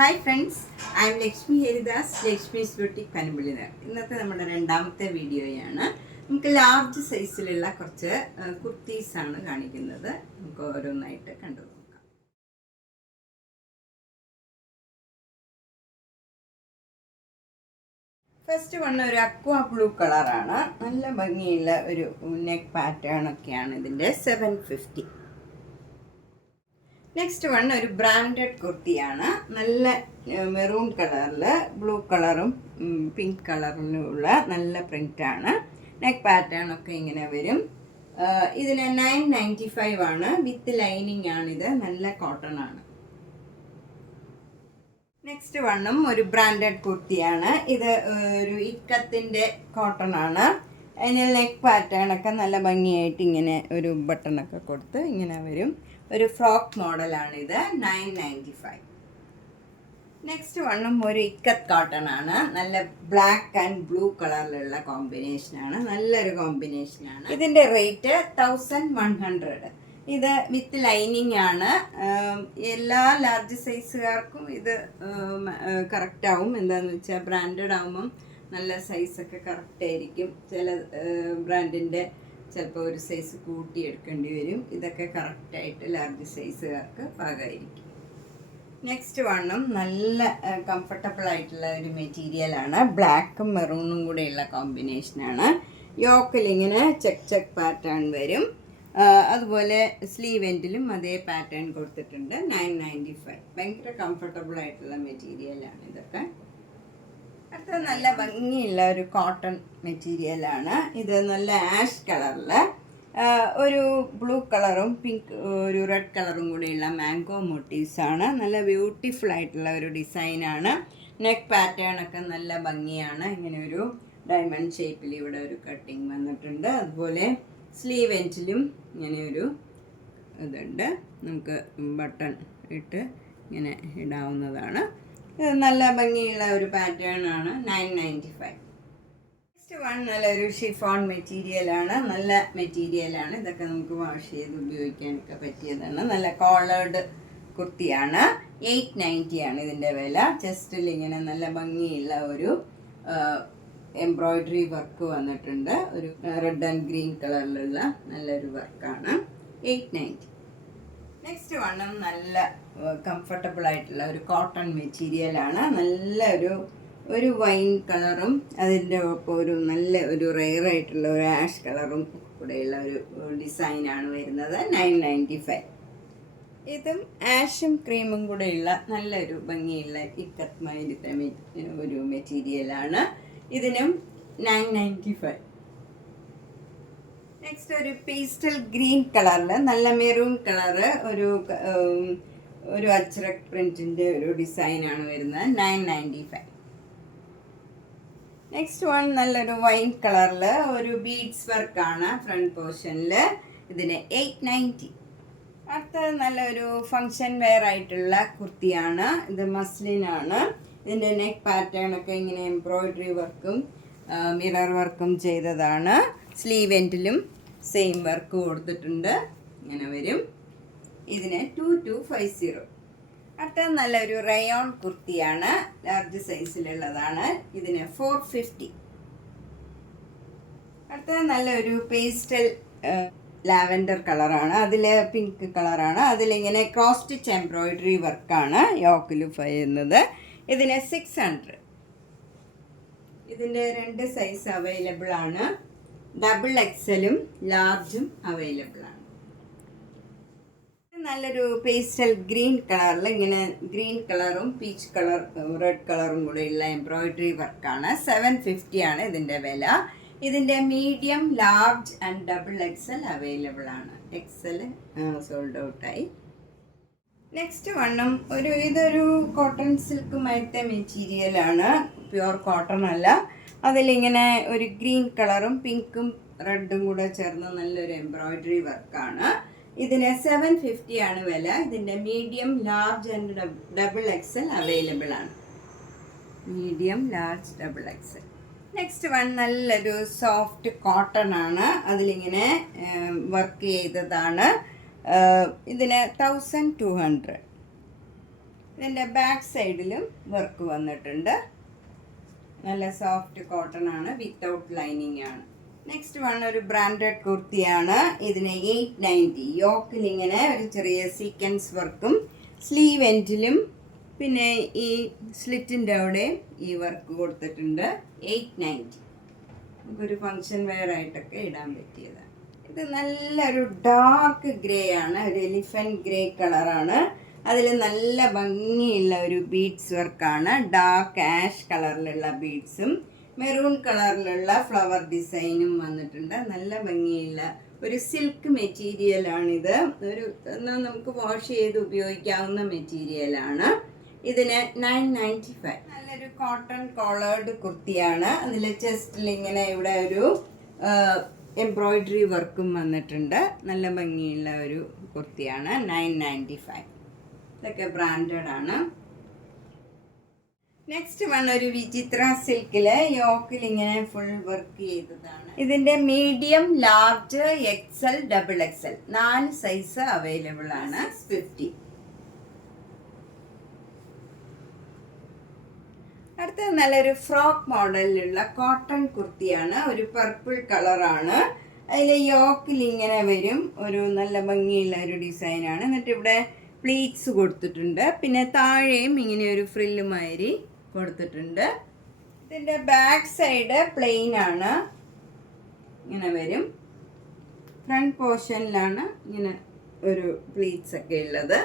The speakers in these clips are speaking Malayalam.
Hi friends, I am Lakshmi Haridas, Lakshmi's boutique പനമ്പള്ളിന്. ഇന്നത്തെ നമ്മുടെ രണ്ടാമത്തെ വീഡിയോയാണ്. നമുക്ക് ലാർജ് സൈസിലുള്ള കുറച്ച് കുർത്തീസാണ് കാണിക്കുന്നത്. നമുക്ക് ഓരോന്നായിട്ട് കണ്ടു നോക്കാം. ഫസ്റ്റ് വൺ ഒരു അക്വാ ബ്ലൂ കളറാണ്. നല്ല ഭംഗിയുള്ള ഒരു നെക്ക് പാറ്റേൺ ഒക്കെയാണ് ഇതിൻ്റെ. 750. നെക്സ്റ്റ് വൺ ഒരു ബ്രാൻഡഡ് കുർത്തിയാണ്. നല്ല മെറൂൺ കളറിൽ ബ്ലൂ കളറും പിങ്ക് കളറിലുള്ള നല്ല പ്രിൻ്റാണ്. നെക്ക് പാറ്റേൺ ഒക്കെ ഇങ്ങനെ വരും. ഇതിന് 995 ആണ്. വിത്ത് ലൈനിങ് ആണിത്. നല്ല കോട്ടൺ ആണ്. നെക്സ്റ്റ് വണ്ണും ഒരു ബ്രാൻഡഡ് കുർത്തിയാണ്. ഇത് ഒരു ഇക്കത്തിൻ്റെ കോട്ടൺ ആണ്. അതിന് നെക്ക് പാറ്റേൺ ഒക്കെ നല്ല ഭംഗിയായിട്ട് ഇങ്ങനെ ഒരു ബട്ടണൊക്കെ കൊടുത്ത് ഇങ്ങനെ വരും. ഒരു ഫ്രോക്ക് മോഡലാണിത്. 995. നെക്സ്റ്റ് വണ്ണും ഒരു ഇക്കത്ത് കോട്ടൺ ആണ്. നല്ല ബ്ലാക്ക് ആൻഡ് ബ്ലൂ കളറിലുള്ള കോമ്പിനേഷനാണ്. നല്ലൊരു കോമ്പിനേഷനാണ്. ഇതിൻ്റെ റേറ്റ് 1100. ഇത് വിത്ത് ലൈനിങ് ആണ്. എല്ലാ ലാർജ് സൈസുകാർക്കും ഇത് കറക്റ്റ് ആവും. എന്താണെന്ന് വെച്ചാൽ ബ്രാൻഡഡ് ആകുമ്പം നല്ല സൈസൊക്കെ കറക്റ്റ് ആയിരിക്കും. ചില ബ്രാൻഡിൻ്റെ ചിലപ്പോൾ ഒരു സൈസ് കൂട്ടി എടുക്കേണ്ടി വരും. ഇതൊക്കെ കറക്റ്റായിട്ട് ലാർജ് സൈസുകാർക്ക് പാകമായിരിക്കും. നെക്സ്റ്റ് വണ്ണും നല്ല കംഫർട്ടബിൾ ആയിട്ടുള്ള ഒരു മെറ്റീരിയലാണ്. ബ്ലാക്കും മെറൂണും കൂടെയുള്ള കോമ്പിനേഷനാണ്. യോക്കിൽ ഇങ്ങനെ ചെക്ക് പാറ്റേൺ വരും. അതുപോലെ സ്ലീവ് എൻഡിലും അതേ പാറ്റേൺ കൊടുത്തിട്ടുണ്ട്. 995. ഭയങ്കര കംഫർട്ടബിൾ ആയിട്ടുള്ള മെറ്റീരിയലാണ് ഇതൊക്കെ. അടുത്ത നല്ല ഭംഗിയുള്ള ഒരു കോട്ടൺ മെറ്റീരിയലാണ്. ഇത് നല്ല ആഷ് കളറിൽ ഒരു ബ്ലൂ കളറും പിങ്ക് ഒരു റെഡ് കളറും കൂടിയുള്ള മാംഗോ മോട്ടീവ്സാണ്. നല്ല ബ്യൂട്ടിഫുൾ ആയിട്ടുള്ള ഒരു ഡിസൈനാണ്. നെക്ക് പാറ്റേൺ ഒക്കെ നല്ല ഭംഗിയാണ്. ഇങ്ങനെ ഒരു ഡയമണ്ട് ഷേപ്പിൽ ഇവിടെ ഒരു കട്ടിങ് വന്നിട്ടുണ്ട്. അതുപോലെ സ്ലീവ് എൻഡിലും ഇങ്ങനെ ഒരു ഇതുണ്ട്. നമുക്ക് ബട്ടൺ ഇട്ട് ഇങ്ങനെ ഇടാവുന്നതാണ്. ഇത് നല്ല ഭംഗിയുള്ള ഒരു പാറ്റേൺ ആണ്. 995. നെക്സ്റ്റ് വൺ നല്ലൊരു ഷിഫോൺ മെറ്റീരിയലാണ്. നല്ല മെറ്റീരിയലാണ്. ഇതൊക്കെ നമുക്ക് വാഷ് ചെയ്ത് ഉപയോഗിക്കാനൊക്കെ പറ്റിയതാണ്. നല്ല കോളേർഡ് കുർത്തിയാണ്. 890 ആണ് ഇതിൻ്റെ വില. ചെസ്റ്റിൽ ഇങ്ങനെ നല്ല ഭംഗിയുള്ള ഒരു എംബ്രോയ്ഡറി വർക്ക് വന്നിട്ടുണ്ട്. ഒരു റെഡ് ആൻഡ് ഗ്രീൻ കളറിലുള്ള നല്ലൊരു വർക്കാണ്. 890. നെക്സ്റ്റ് വണ്ണും നല്ല കംഫർട്ടബിൾ ആയിട്ടുള്ള ഒരു കോട്ടൺ മെറ്റീരിയലാണ്. നല്ല ഒരു വൈൻ കളറും അതിൻ്റെ ഒപ്പം ഒരു നല്ല ഒരു റെയർ ആയിട്ടുള്ള ഒരു ആഷ് കളറും കൂടെയുള്ള ഒരു ഡിസൈനാണ് വരുന്നത്. 995. ഇതും ആഷും ക്രീമും കൂടെയുള്ള നല്ലൊരു ഭംഗിയുള്ള ഇക്കത്ത് ഒരു മെറ്റീരിയലാണ്. ഇതിനും 995. നെക്സ്റ്റ് ഒരു പേസ്റ്റൽ ഗ്രീൻ കളറിൽ നല്ല മെറൂൺ കളറ് ഒരു അച്ചറക് പ്രിന്റിൻ്റെ ഒരു ഡിസൈനാണ് വരുന്നത്. 995. നെക്സ്റ്റ് വൺ നല്ലൊരു വൈൻ കളറിൽ ഒരു ബീഡ്സ് വർക്കാണ് ഫ്രണ്ട് പോർഷനിൽ. ഇതിന് 890. അടുത്തത് നല്ലൊരു ഫങ്ഷൻ വെയർ ആയിട്ടുള്ള കുർത്തിയാണ്. ഇത് മസ്ലിനാണ്. ഇതിൻ്റെ നെക്ക് പാറ്റേൺ ഒക്കെ ഇങ്ങനെ എംബ്രോയ്ഡറി വർക്കും മിറർ വർക്കും ചെയ്തതാണ്. സ്ലീവ് എൻഡിലും സെയിം വർക്ക് കൊടുത്തിട്ടുണ്ട്. ഇങ്ങനെ വരും. ഇതിന് 2250. അടുത്തത് നല്ലൊരു റയോൺ കുർത്തിയാണ്. ലാർജ് സൈസിലുള്ളതാണ്. ഇതിന് 450. അടുത്തത് നല്ലൊരു പേസ്റ്റൽ ലാവൻഡർ കളറാണ്. അതിൽ പിങ്ക് കളറാണ്. അതിലിങ്ങനെ ക്രോസ് സ്റ്റിച്ച് എംബ്രോയ്ഡറി വർക്കാണ് യോക്കിൽ ചെയ്യുന്നത്. ഇതിന് 600. ഇതിൻ്റെ 2 സൈസ് അവൈലബിൾ ആണ്. ഡബിൾ എക്സലും ലാർജും അവൈലബിൾ ആണ്. നല്ലൊരു പേസ്റ്റൽ ഗ്രീൻ കളറിൽ ഇങ്ങനെ ഗ്രീൻ കളറും പീച്ച് കളർ റെഡ് കളറും കൂടെയുള്ള എംബ്രോയ്ഡറി വർക്കാണ്. 750 ആണ് ഇതിൻ്റെ വില. ഇതിൻ്റെ medium, large and double XL available ആണ്. എക്സൽ സോൾഡ് ഔട്ടായി. നെക്സ്റ്റ് വണ്ണും ഇതൊരു കോട്ടൺ സിൽക്ക് മയത്തെ മെറ്റീരിയലാണ്. പ്യുവർ കോട്ടൺ അല്ല. അതിലിങ്ങനെ ഒരു ഗ്രീൻ കളറും പിങ്കും റെഡും കൂടെ ചേർന്ന് നല്ലൊരു എംബ്രോയ്ഡറി വർക്കാണ്. ഇതിന് 750 ആണ് വില. ഇതിൻ്റെ medium, large and double XL available ആണ്. Medium, large, double XL. Next one നല്ലൊരു സോഫ്റ്റ് കോട്ടൺ ആണ്. അതിലിങ്ങനെ വർക്ക് ചെയ്തതാണ്. ഇതിന് 1200. ഇതിൻ്റെ ബാക്ക് സൈഡിലും വർക്ക് വന്നിട്ടുണ്ട്. നല്ല സോഫ്റ്റ് കോട്ടൺ ആണ്, വിത്തൗട്ട് ലൈനിങ് ആണ്. നെക്സ്റ്റ് വൺ ഒരു ബ്രാൻഡഡ് കുർത്തിയാണ്. ഇതിന് 890. യോക്കിൽ ഇങ്ങനെ ഒരു ചെറിയ സീക്വൻസ് വർക്കും സ്ലീവ് എൻഡിലും പിന്നെ ഈ സ്ലിറ്റിൻ്റെ അവിടെയും ഈ വർക്ക് കൊടുത്തിട്ടുണ്ട്. 890. നമുക്കൊരു ഫങ്ഷൻ വെയർ ആയിട്ടൊക്കെ ഇടാൻ പറ്റിയതാണ്. ഇത് നല്ലൊരു ഡാർക്ക് ഗ്രേ ആണ്, ഒരു എലിഫൻറ്റ് ഗ്രേ കളറാണ്. അതിൽ നല്ല ഭംഗിയുള്ള ഒരു ബീഡ്സ് വർക്കാണ്. ഡാർക്ക് ആഷ് കളറിലുള്ള ബീഡ്സും മെറൂൺ കളറിലുള്ള ഫ്ലവർ ഡിസൈനും വന്നിട്ടുണ്ട്. നല്ല ഭംഗിയുള്ള ഒരു സിൽക്ക് മെറ്റീരിയലാണിത്. നമുക്ക് വാഷ് ചെയ്ത് ഉപയോഗിക്കാവുന്ന മെറ്റീരിയലാണ്. ഇതിന് 995. നല്ലൊരു കോട്ടൺ കോളേർഡ് കുർത്തിയാണ്. അതിൽ ചെസ്റ്റിൽ ഇങ്ങനെ ഇവിടെ ഒരു എംബ്രോയിഡറി വർക്കും വന്നിട്ടുണ്ട്. നല്ല ഭംഗിയുള്ള ഒരു കുർത്തിയാണ്. 995. ഇതൊക്കെ ബ്രാൻഡഡ് ആണ്. നെക്സ്റ്റ് വൺ ഒരു വിചിത്ര സിൽക്കില് യോക്കിൽ ഇങ്ങനെ ഫുൾ വർക്ക് ചെയ്തതാണ്. ഇതിന്റെ medium, large, XL, double XL 4 size available ആണ്. 50. അടുത്തത് നല്ലൊരു ഫ്രോക്ക് മോഡലിലുള്ള കോട്ടൺ കുർത്തിയാണ്. ഒരു പർപ്പിൾ കളറാണ്. അതിൽ യോക്കിൽ ഇങ്ങനെ വരും. ഒരു നല്ല ഭംഗിയുള്ള ഒരു ഡിസൈനാണ്. എന്നിട്ട് ഇവിടെ പ്ലീറ്റ്സ് കൊടുത്തിട്ടുണ്ട്. പിന്നെ താഴെയും ഇങ്ങനെ ഒരു ഫ്രില്ല് മാതിരി കൊടുത്തിട്ടുണ്ട്. ഇതിൻ്റെ ബാക്ക് സൈഡ് പ്ലെയിൻ ആണ്, ഇങ്ങനെ വരും. ഫ്രണ്ട് പോർഷനിലാണ് ഇങ്ങനെ ഒരു പ്ലീറ്റ്സ് ഒക്കെ ഉള്ളത്.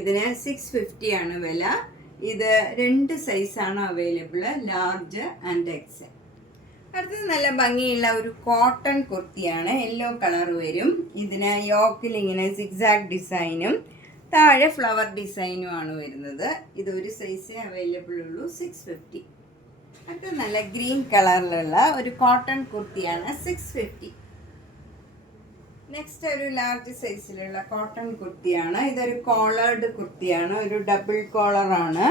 ഇതിന് 650 ആണ് വില. ഇത് 2 സൈസാണ് അവൈലബിൾ, ലാർജ് ആൻഡ് എക്സൽ. അടുത്തത് നല്ല ഭംഗിയുള്ള ഒരു കോട്ടൺ കുർത്തിയാണ്. യെല്ലോ കളർ വരും. ഇതിന് യോക്കിൽ ഇങ്ങനെ സിക്സാക് ഡിസൈനും താഴെ ഫ്ലവർ ഡിസൈനും ആണ് വരുന്നത്. ഇത് ഒരു സൈസേ അവൈലബിൾ ഉള്ളൂ. 650. അടുത്ത നല്ല ഗ്രീൻ കളറിലുള്ള ഒരു കോട്ടൺ കുർത്തിയാണ്. 650. നെക്സ്റ്റ് ഒരു ലാർജ് സൈസിലുള്ള കോട്ടൺ കുർത്തിയാണ്. ഇതൊരു കോളേർഡ് കുർത്തിയാണ്. ഒരു ഡബിൾ കോളറാണ്.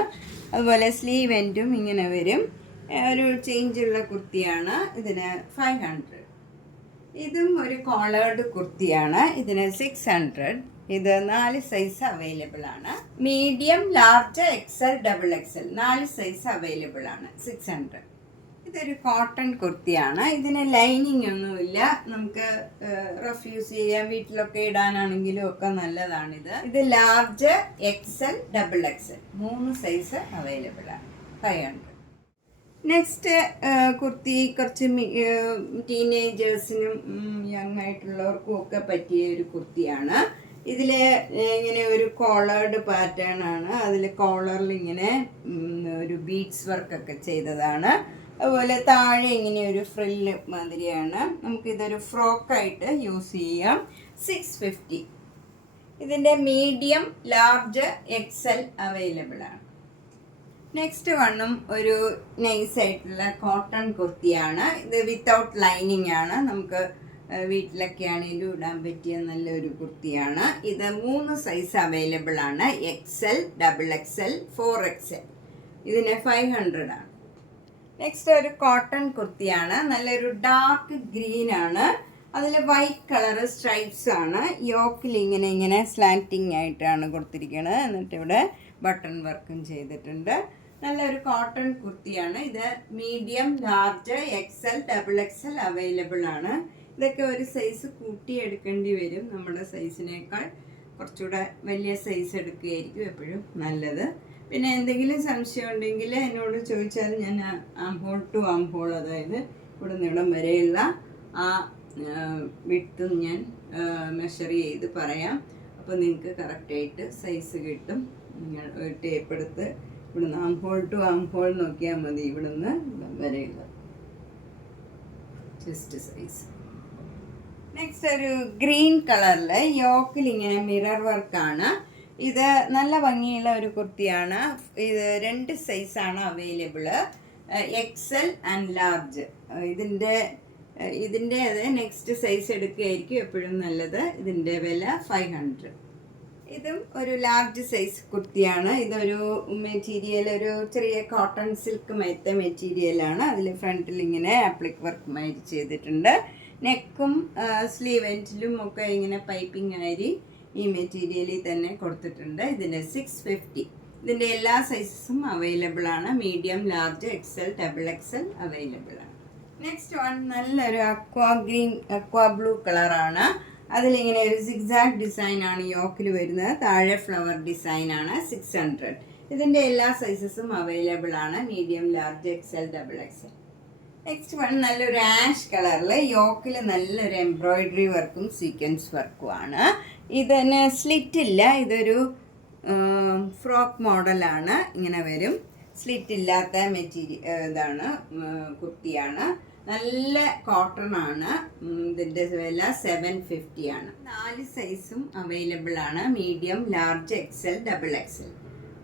അതുപോലെ സ്ലീവ് എൻഡും ഇങ്ങനെ വരും. ഒരു ചേഞ്ചുള്ള കുർത്തിയാണ്. ഇതിന് 500. ഇതും ഒരു കോളേർഡ് കുർത്തിയാണ്. ഇതിന് 600. ഇത് 4 സൈസ് അവൈലബിൾ ആണ്. Medium, large, XL, double XL 4 size available ആണ്. 600. ഇതൊരു കോട്ടൺ കുർത്തിയാണ്. ഇതിന് ലൈനിങ് ഒന്നുമില്ല. നമുക്ക് റഫ് യൂസ് ചെയ്യാൻ, വീട്ടിലൊക്കെ ഇടാനാണെങ്കിലും ഒക്കെ നല്ലതാണിത്. ഇത് large, XL, double XL 3 size available ആണ്. 500. നെക്സ്റ്റ് കുർത്തി കുറച്ച് ടീനേജേഴ്സിനും യങ് ആയിട്ടുള്ളവർക്കും ഒക്കെ പറ്റിയ ഒരു കുർത്തിയാണ്. ഇതിൽ ഇങ്ങനെ ഒരു കോളേർഡ് പാറ്റേൺ ആണ്. അതിൽ കോളറിൽ ഇങ്ങനെ ഒരു ബീഡ്സ് വർക്കൊക്കെ ചെയ്തതാണ്. അതുപോലെ താഴെ ഇങ്ങനെ ഒരു ഫ്രില്ല് മാതിരിയാണ്. നമുക്കിതൊരു ഫ്രോക്കായിട്ട് യൂസ് ചെയ്യാം. 650. ഇതിൻ്റെ മീഡിയം, ലാർജ്, എക്സൽ അവൈലബിൾ ആണ്. നെക്സ്റ്റ് വണ്ണും ഒരു നൈസായിട്ടുള്ള കോട്ടൺ കുർത്തിയാണ്. ഇത് വിത്തൗട്ട് ലൈനിങ് ആണ്. നമുക്ക് വീട്ടിലൊക്കെ ആണെങ്കിലും ഇടാൻ പറ്റിയ നല്ലൊരു കുർത്തിയാണ്. ഇത് 3 സൈസ് അവൈലബിൾ ആണ്. XL, double XL, 4XL. ഇതിന് 500 ആണ്. നെക്സ്റ്റ് ഒരു കോട്ടൺ കുർത്തിയാണ്. നല്ലൊരു ഡാർക്ക് ഗ്രീൻ ആണ്. അതിൽ വൈറ്റ് കളർ സ്ട്രൈപ്സ് ആണ്. യോക്കിൽ ഇങ്ങനെ സ്ലാൻറ്റിങ് ആയിട്ടാണ് കൊടുത്തിരിക്കുന്നത്. എന്നിട്ട് ഇവിടെ ബട്ടൺ വർക്കും ചെയ്തിട്ടുണ്ട്. നല്ലൊരു കോട്ടൺ കുർത്തിയാണ്. ഇത് medium, large, XL, double XL available ആണ്. ഇതൊക്കെ ഒരു സൈസ് കൂട്ടിയെടുക്കേണ്ടി വരും. നമ്മുടെ സൈസിനേക്കാൾ കുറച്ചുകൂടെ വലിയ സൈസ് എടുക്കുകയായിരിക്കും എപ്പോഴും നല്ലത്. പിന്നെ എന്തെങ്കിലും സംശയം ഉണ്ടെങ്കിൽ എന്നോട് ചോദിച്ചാൽ ഞാൻ ആംഹോൾ ടു ആംഹോൾ, അതായത് ഇവിടെ നിന്നിടം വരെയുള്ള ആ വിട്ടും ഞാൻ മെഷർ ചെയ്ത് പറയാം. അപ്പോൾ നിങ്ങൾക്ക് കറക്റ്റായിട്ട് സൈസ് കിട്ടും. നിങ്ങൾ ഒരു ടേപ്പ് എടുത്ത് ഇവിടുന്ന് ആംഹോൾ ടു ആംഹോൾ നോക്കിയാൽ മതി. ഇവിടുന്ന് വരെയുള്ള ചെസ്റ്റ് സൈസ്. നെക്സ്റ്റ് ഒരു ഗ്രീൻ കളറിൽ യോക്കിൽ ഇങ്ങനെ മിറർ വർക്കാണ്. ഇത് നല്ല ഭംഗിയുള്ള ഒരു കുർത്തിയാണ്. ഇത് 2 സൈസാണ് അവൈലബിള്, എക്സൽ ആൻഡ് ലാർജ്. ഇതിൻ്റെ നെക്സ്റ്റ് സൈസ് എടുക്കുകയായിരിക്കും എപ്പോഴും നല്ലത്. ഇതിൻ്റെ വില 500. ഇതും ഒരു ലാർജ് സൈസ് കുർത്തിയാണ്. ഇതൊരു മെറ്റീരിയൽ, ഒരു ചെറിയ കോട്ടൺ സിൽക്ക് മയത്ത മെറ്റീരിയലാണ്. അതിൽ ഫ്രണ്ടിൽ ഇങ്ങനെ ആപ്ലിക് വർക്ക് മാരി ചെയ്തിട്ടുണ്ട്. നെക്കും സ്ലീവ് എൻഡിലും ഒക്കെ ഇങ്ങനെ പൈപ്പിംഗ് ആയി ഈ മെറ്റീരിയലിൽ തന്നെ കൊടുത്തിട്ടുണ്ട്. ഇതിന് 650. ഇതിൻ്റെ എല്ലാ സൈസസും അവൈലബിൾ ആണ്. Medium, large, XL, double XL available ആണ്. നെക്സ്റ്റ് വൺ നല്ലൊരു അക്വാ ബ്ലൂ കളറാണ്. അതിലിങ്ങനെ ഒരു സിക്സാക് ഡിസൈനാണ് യോക്കിൽ വരുന്നത്. താഴെ ഫ്ലവർ ഡിസൈനാണ്. 600. ഇതിൻ്റെ എല്ലാ സൈസസും അവൈലബിൾ ആണ്. Medium, large, XL, double XL. Next one നല്ലൊരു ആഷ് കളറിൽ യോക്കിൽ നല്ലൊരു എംബ്രോയിഡറി വർക്കും സീക്വൻസ് വർക്കുമാണ്. ഇതിന് സ്ലിറ്റ് ഇല്ല. ഇതൊരു ഫ്രോക്ക് മോഡലാണ്. ഇങ്ങനെ വരും. സ്ലിറ്റ് ഇല്ലാത്ത ഇതാണ്, കുർത്തിയാണ്. നല്ല കോട്ടൺ ആണ്. ഇതിൻ്റെ വില 750 ആണ്. 4 സൈസും അവൈലബിൾ ആണ്. Medium, large, XL, double XL.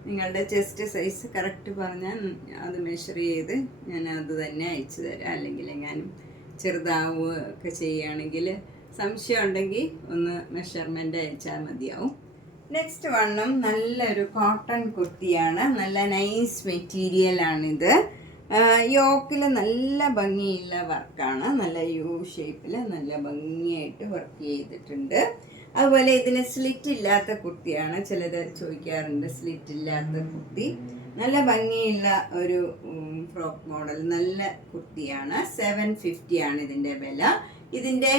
നിങ്ങളുടെ ചെസ്റ്റ് സൈസ് കറക്റ്റ് പറഞ്ഞാൽ അത് മെഷർ ചെയ്ത് ഞാൻ അത് തന്നെ അയച്ചു തരാം. അല്ലെങ്കിൽ എങ്ങാനും ചെറുതാവുകയൊക്കെ ചെയ്യുകയാണെങ്കിൽ സംശയം ഉണ്ടെങ്കിൽ ഒന്ന് മെഷർമെൻ്റ് അയച്ചാൽ മതിയാവും. നെക്സ്റ്റ് വണ്ണും നല്ലൊരു കോട്ടൺ കുർത്തിയാണ്. നല്ല നൈസ് മെറ്റീരിയലാണിത്. യോക്കിൽ നല്ല ഭംഗിയുള്ള വർക്കാണ്. നല്ല യു ഷേപ്പിൽ നല്ല ഭംഗിയായിട്ട് വർക്ക് ചെയ്തിട്ടുണ്ട്. അതുപോലെ ഇതിന് സ്ലിറ്റ് ഇല്ലാത്ത കുർത്തിയാണ്. ചിലർ ചോദിക്കാറുണ്ട് സ്ലിറ്റ് ഇല്ലാത്ത കുർത്തി. നല്ല ഭംഗിയുള്ള ഒരു ഫ്രോക്ക് മോഡൽ നല്ല കുർത്തിയാണ്. 750 ആണ് ഇതിൻ്റെ വില. ഇതിൻ്റെ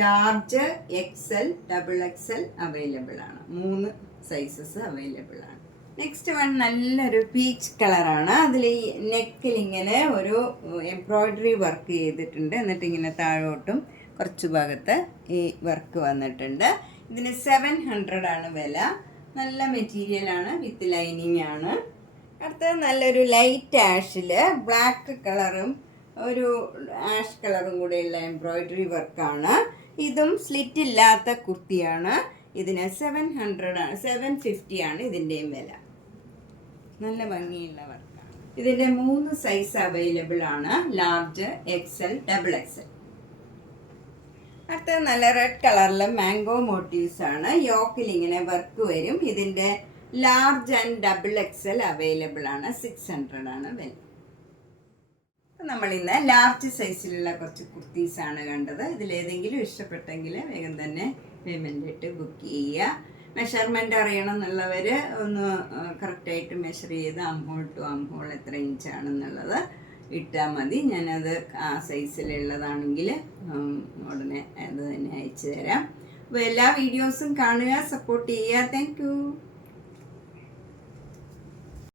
large, XL, double XL available ആണ്. 3 സൈസസ് അവൈലബിൾ ആണ്. നെക്സ്റ്റ് വൺ നല്ലൊരു പീച്ച് കളറാണ്. അതിൽ ഈ നെക്കിൽ ഇങ്ങനെ ഒരു എംബ്രോയ്ഡറി വർക്ക് ചെയ്തിട്ടുണ്ട്. എന്നിട്ട് ഇങ്ങനെ താഴോട്ടും കുറച്ച് ഭാഗത്ത് ഈ വർക്ക് വന്നിട്ടുണ്ട്. ഇതിന് 700 ആണ് വില. നല്ല മെറ്റീരിയലാണ്. വിത്ത് ലൈനിങ് ആണ്. അടുത്തത് നല്ലൊരു ലൈറ്റ് ആഷിൽ ബ്ലാക്ക് കളറും ഒരു ആഷ് കളറും കൂടെയുള്ള എംബ്രോയ്ഡറി വർക്കാണ്. ഇതും സ്ലിറ്റ് ഇല്ലാത്ത കുർത്തിയാണ്. ഇതിന് 700 ആണ്. 750 ആണ് ഇതിൻ്റെയും വില. നല്ല ഭംഗിയുള്ള വർക്കാണ്. ഇതിൻ്റെ 3 സൈസ് അവൈലബിൾ ആണ്. Large, XL, double XL. അടുത്തത് നല്ല റെഡ് കളറിൽ മാംഗോ മോട്ടീവ്സ് ആണ്. യോക്കിൽ ഇങ്ങനെ വർക്ക് വരും. ഇതിൻ്റെ large and double XL available ആണ്. 600 ആണ് വില. നമ്മൾ ഇന്ന് ലാർജ് സൈസിലുള്ള കുറച്ച് കുർത്തീസാണ് കണ്ടത്. ഇതിലേതെങ്കിലും ഇഷ്ടപ്പെട്ടെങ്കിൽ വേഗം തന്നെ പേയ്മെൻ്റ് ഇട്ട് ബുക്ക് ചെയ്യുക. മെഷർമെൻ്റ് അറിയണം എന്നുള്ളവർ ഒന്ന് കറക്റ്റായിട്ട് മെഷർ ചെയ്ത് അംഹോൾ ടു അംഹോൾ എത്ര ഇഞ്ചാണെന്നുള്ളത് ഇട്ടാൽ മതി. ഞാനത് ആ സൈസിലുള്ളതാണെങ്കിൽ ഉടനെ അത് തന്നെ അയച്ചു തരാം. അപ്പോൾ എല്ലാ വീഡിയോസും കാണുക, സപ്പോർട്ട് ചെയ്യുക. Thank you.